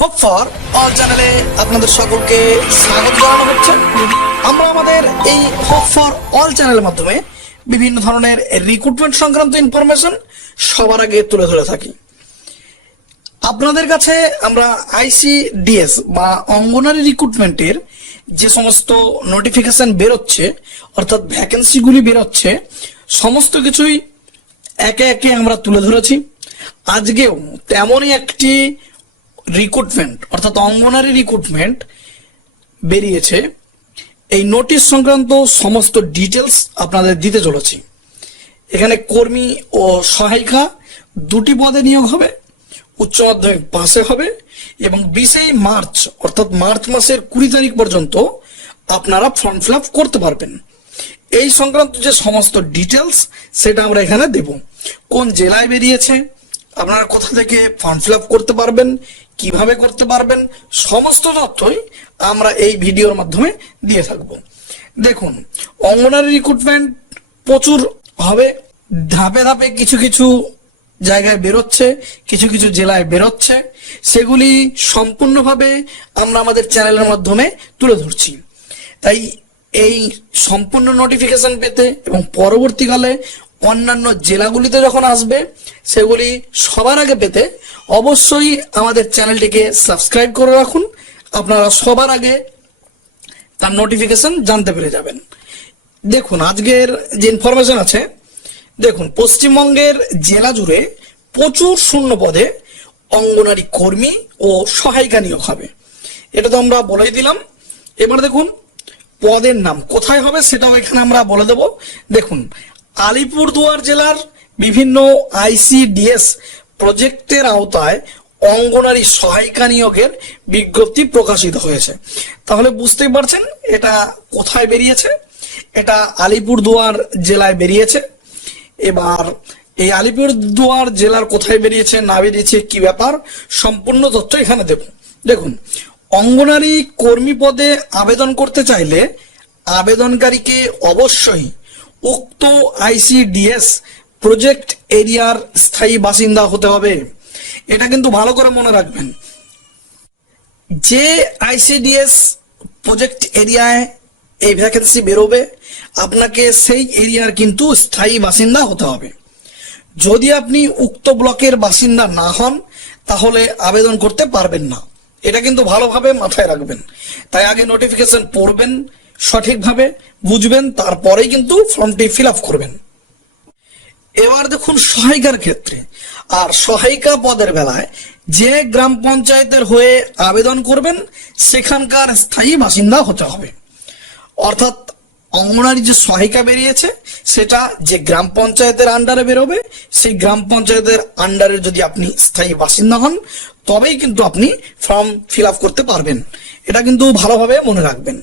Hope for all চ্যানেলে আপনাদের সকলকে স্বাগত জানানো হচ্ছে। আমরা আমাদের এই হোপ ফর অল চ্যানেলের মাধ্যমে বিভিন্ন ধরনের রিক্রুটমেন্ট সংক্রান্ত ইনফরমেশন সবার আগে তুলে ধরে থাকি। আপনাদের কাছে আমরা আইসিডিএস বা অঙ্গনারী রিক্রুটমেন্টের যে সমস্ত নোটিফিকেশন বেরোচ্ছে, অর্থাৎ ভ্যাকেন্সিগুলি বেরোচ্ছে, সমস্ত কিছুই একে একে আমরা তুলে ধরেছি। আজকেও তেমনই একটি রিক্রুটমেন্ট অর্থাৎ অঙ্গনারী রিক্রুটমেন্ট বেরিয়েছে। এই নোটিশ সংক্রান্ত সমস্ত ডিটেলস আপনাদের দিতে চলেছি। এখানে কর্মী ও সহায়িকা দুটি পদে নিয়োগ হবে, উচ্চ মাধ্যমিক পাশে হবে এবং 20 মার্চ অর্থাৎ মার্চ মাসের 20 তারিখ পর্যন্ত আপনারা ফর্ম ফিল আপ করতে পারবেন। এই সংক্রান্ত যে সমস্ত ডিটেলস সেটা আমরা এখানে দেব। কোন জেলায় বেরিয়েছে, আপনারা কোথা থেকে ফর্ম ফিল আপ করতে পারবেন, কিভাবে করতে পারবেন, সমস্ত তথ্যই আমরা এই ভিডিওর মাধ্যমে দিয়ে থাকবো। দেখুন, অঙ্গনারী রিক্রুটমেন্ট প্রচুর হবে, ধাপে ধাপে কিছু কিছু জায়গায় বেরোচ্ছে, কিছু কিছু জেলায় বেরোচ্ছে, সেগুলি সম্পূর্ণভাবে আমরা আমাদের চ্যানেলের মাধ্যমে তুলে ধরছি। তাই এই সম্পূর্ণ নোটিফিকেশন পেতে এবং পরবর্তীকালে অন্যান্য জেলাগুলিতে যখন আসবে সেগুলি সবার আগে পেতে অবশ্যই আমাদের চ্যানেলটিকে সাবস্ক্রাইব করে রাখুন। আপনারা সবার আগে তার নোটিফিকেশন জানতে পেরে যাবেন। দেখুন, আজকের যে ইনফরমেশন আছে, দেখুন, পশ্চিমবঙ্গের জেলা জুড়ে প্রচুর শূন্য পদে অঙ্গনারী কর্মী ও সহায়িকা নিয়োগ হবে। এটা তো আমরা বলেই দিলাম। এবার দেখুন পদের নাম কোথায় হবে সেটাও এখানে আমরা বলে দেব। দেখুন, আলিপুরদুয়ার জেলার বিভিন্ন আইসিডিএস প্রজেক্টের আওতায় অঙ্গনারী সহায়িকা নিয়োগের বিজ্ঞপ্তি প্রকাশিত হয়েছে। তাহলে বুঝতেই পারছেন এটা কোথায় বেরিয়েছে। এটা আলিপুরদুয়ার জেলায় বেরিয়েছে। এবার এই আলিপুরদুয়ার জেলার কোথায় বেরিয়েছে না বেরিয়েছে কি ব্যাপার সম্পূর্ণ তথ্য এখানে দেব। দেখুন, অঙ্গনারী কর্মী পদে আবেদন করতে চাইলে আবেদনকারীকে অবশ্যই উক্ত আইসিডিএস প্রজেক্ট এরিয়ার স্থায়ী বাসিন্দা হতে হবে। এটা কিন্তু ভালো করে মনে রাখবেন। যে আইসিডিএস প্রজেক্ট এরিয়ায় এই ভ্যাকেন্সি বেরোবে আপনাকে সেই এরিয়ার কিন্তু স্থায়ী বাসিন্দা হতে হবে। যদি আপনি উক্ত ব্লকের বাসিন্দা না হন তাহলে আবেদন করতে পারবেন না। এটা কিন্তু ভালোভাবে মাথায় রাখবেন। তাই আগে নোটিফিকেশন পড়বেন, সঠিকভাবে বুঝবেন, তারপরেই কিন্তু ফর্মটি ফিল আপ করবেন। এবার দেখুন সহায়িকার ক্ষেত্রে, আর সহায়িকা পদের বেলায় যে গ্রাম পঞ্চায়েতের হয়ে আবেদন করবেন সেখানকার স্থায়ী বাসিন্দা হতে হবে। অর্থাৎ অঙ্গনারী যে সহায়িকা বেরিয়েছে সেটা যে গ্রাম পঞ্চায়েতের আন্ডারে বেরোবে, সেই গ্রাম পঞ্চায়েতের আন্ডারে যদি আপনি স্থায়ী বাসিন্দা হন তবেই কিন্তু আপনি ফর্ম ফিল আপ করতে পারবেন। এটা কিন্তু ভালোভাবে মনে রাখবেন।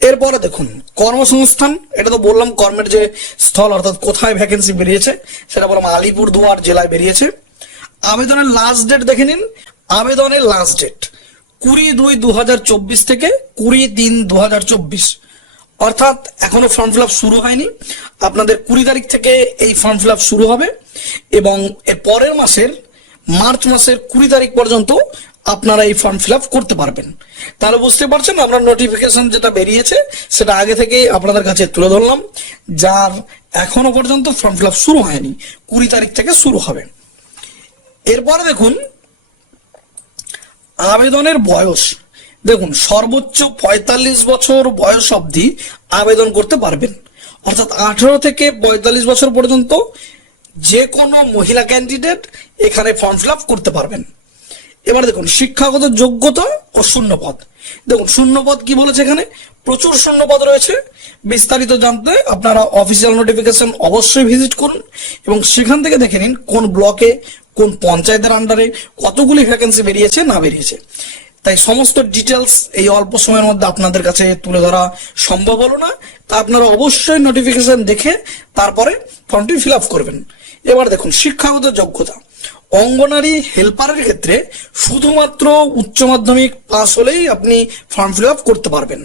এরপরে দেখুন কর্মসংস্থান, এটা তো বললাম কর্মের যে স্থল অর্থাৎ কোথায় ভ্যাকেন্সি বেরিয়েছে সেটা বললাম আলিপুরদুয়ার জেলায় বেরিয়েছে। আবেদনের লাস্ট ডেট দেখে নিন। আবেদনের লাস্ট ডেট 20/2/2024 থেকে 20/3/2024, অর্থাৎ এখনো ফর্ম ফিল আপ শুরু হয়নি। আপনাদের 20 তারিখ থেকে এই ফর্ম ফিল আপ শুরু হবে এবং এর পরের মাসের মার্চ মাসের 20 তারিখ পর্যন্ত আপনারা এই ফর্ম ফিল আপ করতে পারবেন। তাহলে বুঝতে পারছেন আমরা নোটিফিকেশন যেটা বেরিয়েছে সেটা আগে থেকেই আপনাদের কাছে তুলে ধরলাম। যার এখনো পর্যন্ত ফর্ম ফিল আপ শুরু হয়নি, 20 তারিখ থেকে শুরু হবে। এরপরে দেখুন আবেদনের বয়স। দেখুন, সর্বোচ্চ 45 বছর বয়স অবধি আবেদন করতে পারবেন। অর্থাৎ 18 থেকে 45 বছর পর্যন্ত যে কোনো মহিলা ক্যান্ডিডেট এখানে ফর্ম ফিল আপ করতে পারবেন। এবার দেখুন শিক্ষাগত যোগ্যতা ও শূন্যপদ। দেখুন শূন্যপদ কি বলেছে, এখানে প্রচুর শূন্যপদ রয়েছে। বিস্তারিত জানতে আপনারা অফিসিয়াল নোটিফিকেশন অবশ্যই ভিজিট করুন এবং সেখান থেকে দেখে নিন কোন ব্লকে কোন পঞ্চায়েতের আন্ডারে কতগুলি ভ্যাকেন্সি বেরিয়েছে না বেরিয়েছে। তাই সমস্ত ডিটেলস এই অল্প সময়ের মধ্যে আপনাদের কাছে তুলে ধরা সম্ভব হলো না। তা আপনারা অবশ্যই নোটিফিকেশন দেখে তারপরে ফর্মটি ফিল আপ করবেন। এবার দেখুন শিক্ষাগত যোগ্যতা। অঙ্গনারী হেল্পারের ক্ষেত্রে শুধুমাত্র উচ্চ মাধ্যমিক পাস হলেই আপনি ফর্ম ফিল আপ করতে পারবেন।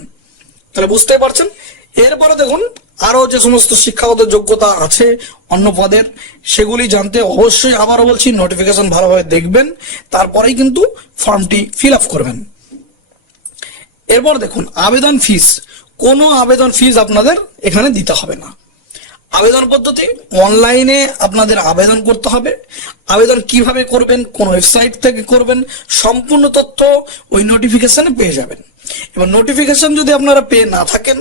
তাহলে বুঝতেই পারছেন এরপরে দেখুন আরো যে সমস্ত শিক্ষাগত যোগ্যতা আছে অন্য পদের, সেগুলি জানতে অবশ্যই আবারও বলছি নোটিফিকেশন ভালোভাবে দেখবেন, তারপরেই কিন্তু ফর্মটি ফিল আপ করবেন। এরপর দেখুন আবেদন ফিস, কোনো আবেদন ফিস আপনাদের এখানে দিতে হবে না। আবেদন পদ্ধতি অনলাইনে আপনাদের আবেদন করতে হবে। আবেদন কিভাবে করবেন, কোন ওয়েবসাইট থেকে করবেন, সম্পূর্ণ তথ্য ওই নোটিফিকেশনে পেয়ে যাবেন। এবার নোটিফিকেশন যদি আপনারা পেয়ে না থাকেন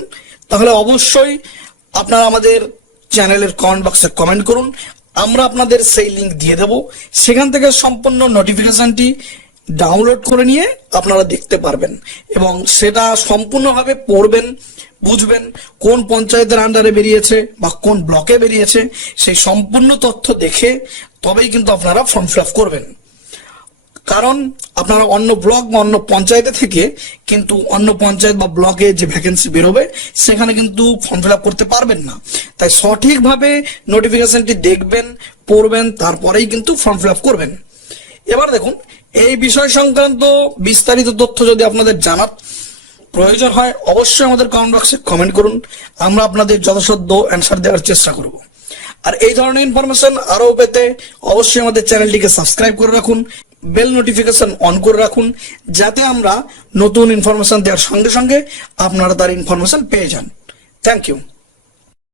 তাহলে অবশ্যই আপনারা আমাদের চ্যানেলের কমেন্ট বক্সে কমেন্ট করুন, আমরা আপনাদের সেই লিংক দিয়ে দেব। সেখান থেকে সম্পূর্ণ নোটিফিকেশনটি ডাউনলোড করে নিয়ে আপনারা দেখতে পারবেন এবং সেটা সম্পূর্ণভাবে পড়বেন, বুঝবেন কোন পঞ্চায়েতের আন্ডারে বেরিয়েছে বা কোন ব্লকে বেরিয়েছে, সেই সম্পূর্ণ তথ্য দেখে তবেই কিন্তু আপনারা ফর্ম ফিল আপ করবেন। কারণ আপনারা অন্য ব্লক বা অন্য পঞ্চায়েতে থেকে কিন্তু অন্য পঞ্চায়েত বা ব্লকে যে ভ্যাকেন্সি বেরোবে সেখানে কিন্তু ফর্ম ফিল আপ করতে পারবেন না। তাই সঠিকভাবে নোটিফিকেশনটি দেখবেন, পড়বেন, তারপরেই কিন্তু ফর্ম ফিল আপ করবেন। এবার দেখুন এই বিষয় সংক্রান্ত বিস্তারিত তথ্য যদি আপনাদের জানার প্রয়োজন হয় অবশ্যই আমাদের কমেন্ট বক্সে কমেন্ট করুন, আমরা আপনাদের যথাসাধ্য অ্যান্সার দেওয়ার চেষ্টা করব। আর এই ধরনের ইনফরমেশন আরো পেতে অবশ্যই আমাদের চ্যানেলটিকে সাবস্ক্রাইব করে রাখুন, বেল নোটিফিকেশন অন করে রাখুন, যাতে আমরা নতুন ইনফরমেশন দেওয়ার সঙ্গে সঙ্গে আপনারা তার ইনফরমেশন পেয়ে যান। Thank you.